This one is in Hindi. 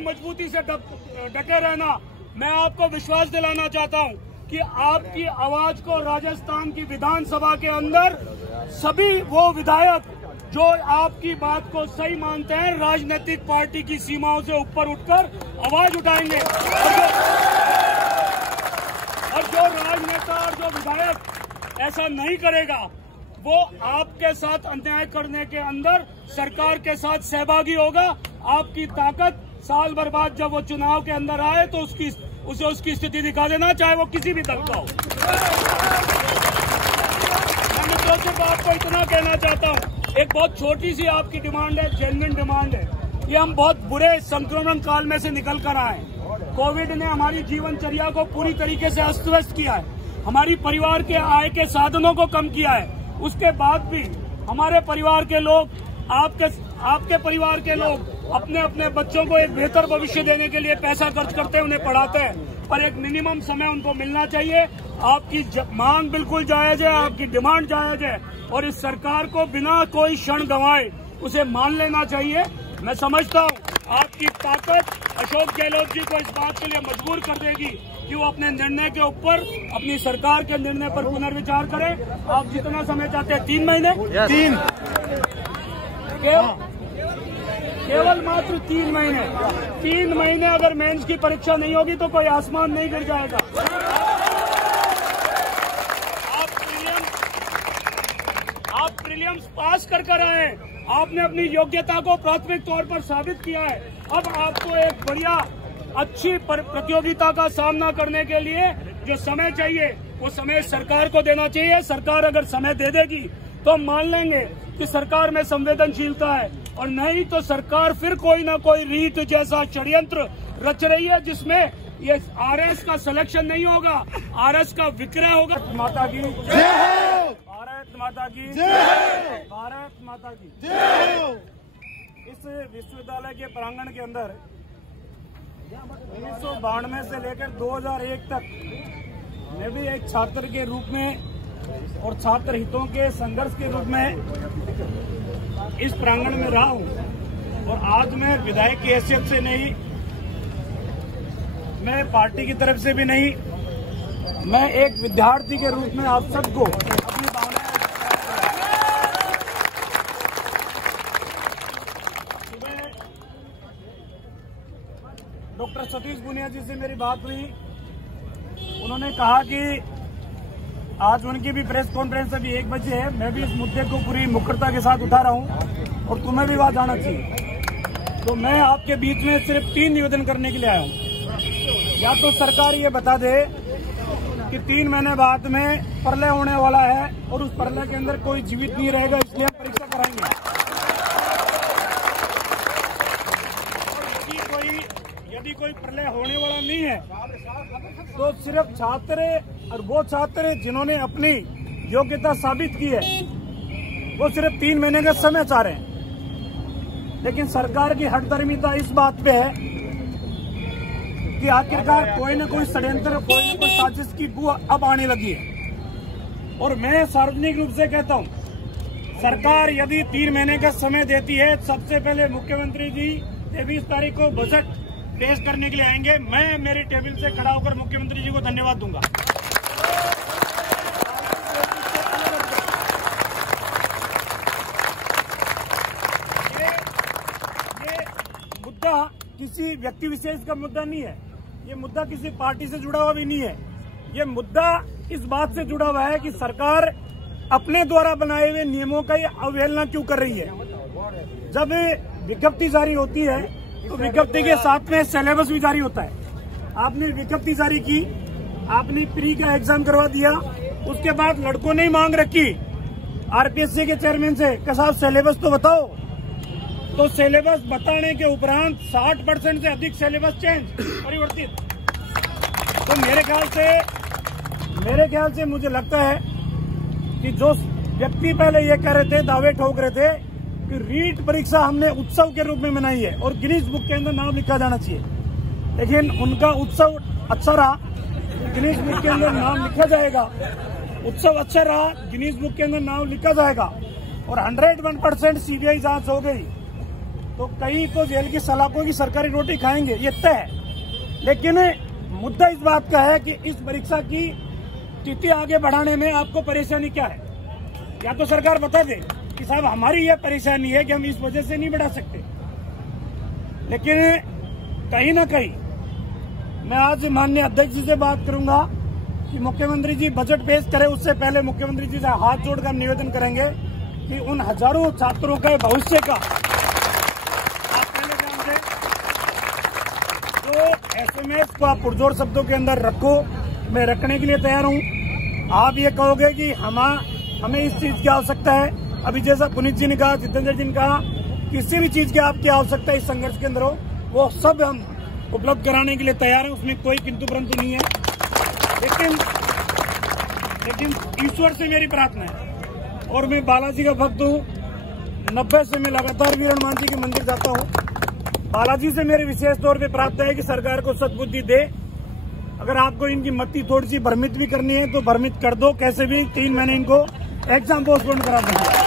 मजबूती से डटे रहना। मैं आपको विश्वास दिलाना चाहता हूं कि आपकी आवाज को राजस्थान की विधानसभा के अंदर सभी वो विधायक जो आपकी बात को सही मानते हैं, राजनीतिक पार्टी की सीमाओं से ऊपर उठकर आवाज उठाएंगे। और जो राजनेता और जो विधायक ऐसा नहीं करेगा, वो आपके साथ अन्याय करने के अंदर सरकार के साथ सहभागी होगा। आपकी ताकत साल भर बाद जब वो चुनाव के अंदर आए तो उसे उसकी स्थिति दिखा देना, चाहे वो किसी भी दल का हो। मैं मित्रों सिर्फ आपको इतना कहना चाहता हूँ, एक बहुत छोटी सी आपकी डिमांड है, जेन्युइन डिमांड है। ये हम बहुत बुरे संक्रमण काल में से निकल कर आए। कोविड ने हमारी जीवनचर्या को पूरी तरीके से अस्त व्यस्त किया है, हमारी परिवार के आय के साधनों को कम किया है। उसके बाद भी हमारे परिवार के लोग, आपके परिवार के लोग अपने अपने बच्चों को एक बेहतर भविष्य देने के लिए पैसा खर्च करते हैं, उन्हें पढ़ाते हैं, पर एक मिनिमम समय उनको मिलना चाहिए। आपकी मांग बिल्कुल जायज है, आपकी डिमांड जायज है, और इस सरकार को बिना कोई क्षण गंवाए उसे मान लेना चाहिए। मैं समझता हूँ आपकी ताकत अशोक गहलोत जी को इस बात के लिए मजबूर कर देगी कि वो अपने निर्णय के ऊपर, अपनी सरकार के निर्णय पर पुनर्विचार करें। आप जितना समय चाहते हैं, 3 महीने, केवल मात्र 3 महीने। 3 महीने अगर मेंस की परीक्षा नहीं होगी तो कोई आसमान नहीं गिर जाएगा। आप प्रीलिम्स पास कर आए, आपने अपनी योग्यता को प्राथमिक तौर पर साबित किया है। अब आपको एक बढ़िया अच्छी प्रतियोगिता का सामना करने के लिए जो समय चाहिए, वो समय सरकार को देना चाहिए। सरकार अगर समय दे देगी तो हम मान लेंगे कि सरकार में संवेदनशीलता है, और नहीं तो सरकार फिर कोई ना कोई रीत जैसा षड्यंत्र रच रही है, जिसमें ये आरएस का सिलेक्शन नहीं होगा, आरएस का विक्रय होगा। माता की जय, भारत माता की जय, भारत माता की जय। इस विश्वविद्यालय के प्रांगण के अंदर 1992 से लेकर 2001 तक मैं भी एक छात्र के रूप में और छात्र हितों के संघर्ष के रूप में इस प्रांगण में रहा हूं। और आज मैं विधायक की हैसियत से नहीं, मैं पार्टी की तरफ से भी नहीं, मैं एक विद्यार्थी के रूप में आप सबको अपनी भावनाएं। सुबह डॉक्टर सतीश बुनिया जी से मेरी बात हुई, उन्होंने कहा कि आज उनकी भी प्रेस कॉन्फ्रेंस अभी 1 बजे है। मैं भी इस मुद्दे को पूरी मुखरता के साथ उठा रहा हूं और तुम्हें भी बात आना चाहिए। तो मैं आपके बीच में सिर्फ 3 निवेदन करने के लिए आया हूं। या तो सरकार ये बता दे कि 3 महीने बाद में प्रलय होने वाला है और उस प्रलय के अंदर कोई जीवित नहीं रहेगा, इसलिए हम परीक्षा कराएंगे। यदि कोई प्रलय होने वाला नहीं है तो सिर्फ छात्र और वो छात्र जिन्होंने अपनी योग्यता साबित की है, वो सिर्फ 3 महीने का समय चाह रहे हैं। लेकिन सरकार की हठधर्मिता इस बात पे है कि आखिरकार कोई न कोई षड्यंत्र, कोई न कोई साजिश की बू अब आने लगी है। और मैं सार्वजनिक रूप से कहता हूं, सरकार यदि 3 महीने का समय देती है, सबसे पहले मुख्यमंत्री जी 23 तारीख को बजट पेश करने के लिए आएंगे। मैं मेरी टेबल से खड़ा होकर मुख्यमंत्री जी को धन्यवाद दूंगा। ये मुद्दा किसी व्यक्ति विशेष का मुद्दा नहीं है, ये मुद्दा किसी पार्टी से जुड़ा हुआ भी नहीं है। ये मुद्दा इस बात से जुड़ा हुआ है कि सरकार अपने द्वारा बनाए हुए नियमों का ये अवहेलना क्यों कर रही है। जब विज्ञप्ति जारी होती है तो विज्ञप्ति के साथ में सिलेबस भी जारी होता है। आपने विज्ञप्ति जारी की, आपने प्री का एग्जाम करवा दिया, उसके बाद लड़कों ने मांग रखी आरपीएससी के चेयरमैन से कि साहब सिलेबस तो बताओ। तो सिलेबस बताने के उपरांत 60% से अधिक सिलेबस चेंज, परिवर्तित। तो मेरे ख्याल से मुझे लगता है कि जो व्यक्ति पहले ये कह रहे थे, दावे ठोक रहे थे कि रीट परीक्षा हमने उत्सव के रूप में मनाई है और गिनीज बुक के अंदर नाम लिखा जाना चाहिए, लेकिन उनका उत्सव अच्छा रहा, गिनीज बुक के अंदर नाम लिखा जाएगा। उत्सव अच्छा रहा, गिनीज बुक के अंदर नाम लिखा जाएगा। और 101% सीबीआई जांच हो गई तो कई तो जेल की सलाखों की सरकारी रोटी खाएंगे, ये तय है। लेकिन मुद्दा इस बात का है कि इस परीक्षा की तिथि आगे बढ़ाने में आपको परेशानी क्या है? या तो सरकार बता दे कि साहब हमारी यह परेशानी है कि हम इस वजह से नहीं बढ़ा सकते। लेकिन कहीं ना कहीं मैं आज माननीय अध्यक्ष जी से बात करूंगा कि मुख्यमंत्री जी बजट पेश करें, उससे पहले मुख्यमंत्री जी से हाथ जोड़कर निवेदन करेंगे कि उन हजारों छात्रों के भविष्य का आप पहले जानते जो SMS को आप पुरजोर शब्दों के अंदर रखो, मैं रखने के लिए तैयार हूं। आप ये कहोगे कि हमें इस चीज की आवश्यकता है, अभी जैसा पुनीत जी ने कहा, जितेंद्र जी ने कहा, किसी भी चीज की आपकी आवश्यकता इस संघर्ष के अंदर हो, वो सब हम उपलब्ध कराने के लिए तैयार हैं, उसमें कोई किंतु परंतु नहीं है। लेकिन ईश्वर से मेरी प्रार्थना है और मैं बालाजी का भक्त हूँ। 90 से मैं लगातार वीर हनुमान जी के मंदिर जाता हूँ। बालाजी से मेरी विशेष तौर पे प्रार्थना है कि सरकार को सद्बुद्धि दे। अगर आपको इनकी मति थोड़ी सी भ्रमित भी करनी है तो भ्रमित कर दो, कैसे भी 3 महीने इनको एग्जाम पोस्टपोन करा देंगे।